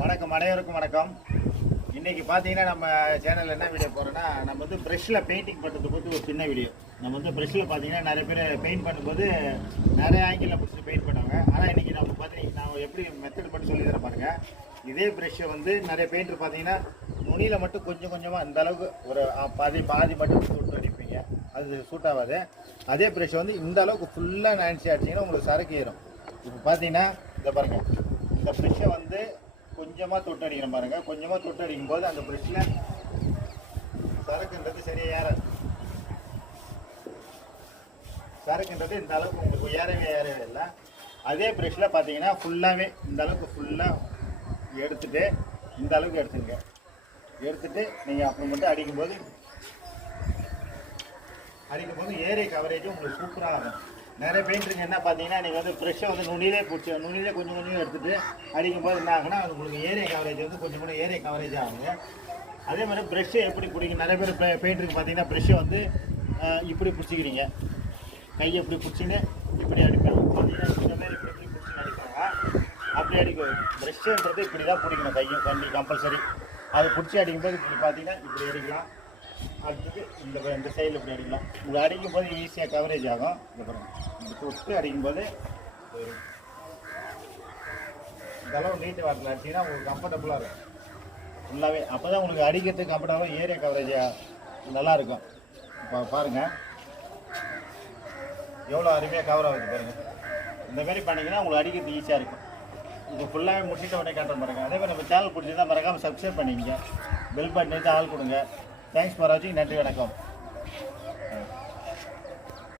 வணக்கம், அனைவருக்கும் வணக்கம். இன்றைக்கி பார்த்தீங்கன்னா நம்ம சேனலில் என்ன வீடியோ போகிறோன்னா, நம்ம வந்து ப்ரெஷ்ஷில் பெயிண்டிங் பண்ணுறது பற்றி ஒரு சின்ன வீடியோ. நம்ம வந்து ப்ரெஷ்ஷில் பார்த்தீங்கன்னா நிறைய பேர் பெயிண்ட் பண்ணும்போது நிறைய ஆங்கிளில் பிடிச்சி பெயிண்ட் பண்ணுவாங்க. ஆனால் இன்றைக்கி நம்ம பார்த்தீங்கன்னா நான் எப்படி மெத்தட் பண்ணி சொல்லி தரேன் பாருங்கள். இதே ப்ரெஷ்ஷை வந்து நிறைய பெயிண்டர் பார்த்தீங்கன்னா நுனியில் மட்டும் கொஞ்சம் கொஞ்சமாக இந்த அளவுக்கு ஒரு பாதி மட்டும் சூட் அடிப்பீங்க, அது சூட் ஆகாது. அதே ப்ரெஷ்ஷை வந்து இந்த அளவுக்கு ஃபுல்லாக நினச்சி அடிச்சிங்கன்னா உங்களுக்கு சரக்கு ஏறும். இப்போ பார்த்தீங்கன்னா இந்த பாருங்கள், இந்த ப்ரெஷ்ஷை வந்து கொஞ்சமாக தொட்டு அடிக்கணும் பாருங்கள். கொஞ்சமாக தொட்டு அடிக்கும் போது அந்த ப்ரெஷ்ஷில் சரக்குன்றது சரியாக ஏறாது. சரக்குன்றது இந்த அளவுக்கு உங்களுக்கு ஏறவே இல்லை. அதே ப்ரெஷ்ஷில் பார்த்தீங்கன்னா ஃபுல்லாகவே இந்த அளவுக்கு ஃபுல்லாக எடுத்துகிட்டு இந்த அளவுக்கு எடுத்துகிட்டு நீங்கள் அப்புறம் மட்டும் அடிக்கும்போது ஏரியா கவரேஜ் உங்களுக்கு சூப்பராக இருக்கும். நிறைய பெயிண்ட்டுங்க என்ன பார்த்தீங்கன்னா நீங்கள் வந்து ப்ரெஷ்ஷை வந்து நுனியிலே கொஞ்சம் எடுத்துகிட்டு அடிக்கும்போது என்ன ஆகுனா அது உங்களுக்கு ஏரியா கவரேஜ் வந்து கொஞ்சம் கூட ஏரியா கவரேஜ் ஆகுங்க. அதே மாதிரி ப்ரெஷ்ஷை எப்படி பிடிக்கும், நிறைய பேர் பெயிண்ட்டுக்கு பார்த்தீங்கன்னா ப்ரெஷ்ஷை வந்து இப்படி பிடிச்சிக்கிறீங்க, கையை இப்படி பிடிச்சின்னு இப்படி அடிப்பாங்க. பார்த்தீங்கன்னா இந்த மாதிரி இப்படி பிடிச்சின்னு அடிப்பாங்க. அப்படி ப்ரெஷ்ஷுன்றது இப்படி தான் பிடிக்கணும், கையும் கம்பல்சரி. அதை பிடிச்சி அடிக்கும்போது இப்படி பார்த்தீங்கன்னா இப்படி அடிக்கலாம். அடுத்தது இந்த சைடில் இப்படி அடிக்கலாம். இப்படி அடிக்கும்போது ஈஸியாக கவரேஜ் ஆகும். இப்படி தொட்டு அடிக்கும்போது இதெல்லாம் நீட்டு வாட்டில் அடிச்சிங்கன்னா உங்களுக்கு கம்ஃபர்டபுளாக இருக்கும் ஃபுல்லாகவே. அப்போ தான் உங்களுக்கு அடிக்கிறதுக்கு கம்ஃபர்டபுளாக ஏரியா கவரேஜாக நல்லாயிருக்கும். இப்போ பாருங்கள் எவ்வளோ அருமையாக கவர் ஆகுது பாருங்கள். இந்த மாதிரி பண்ணிங்கன்னா உங்களுக்கு அடிக்கிறது ஈஸியாக இருக்கும். இது ஃபுல்லாகவே முடிச்சுட்டு உடனே காட்டுற பாருங்கள். அதே மாதிரி நம்ம சேனல் பிடிச்சிருந்தா மறக்காமல் சப்ஸ்கிரைப் பண்ணிக்கங்க, பெல் பட்டன் ஆள் கொடுங்க. தேங்க்ஸ் ஃபார் வாட்சிங். நன்றி, வணக்கம்.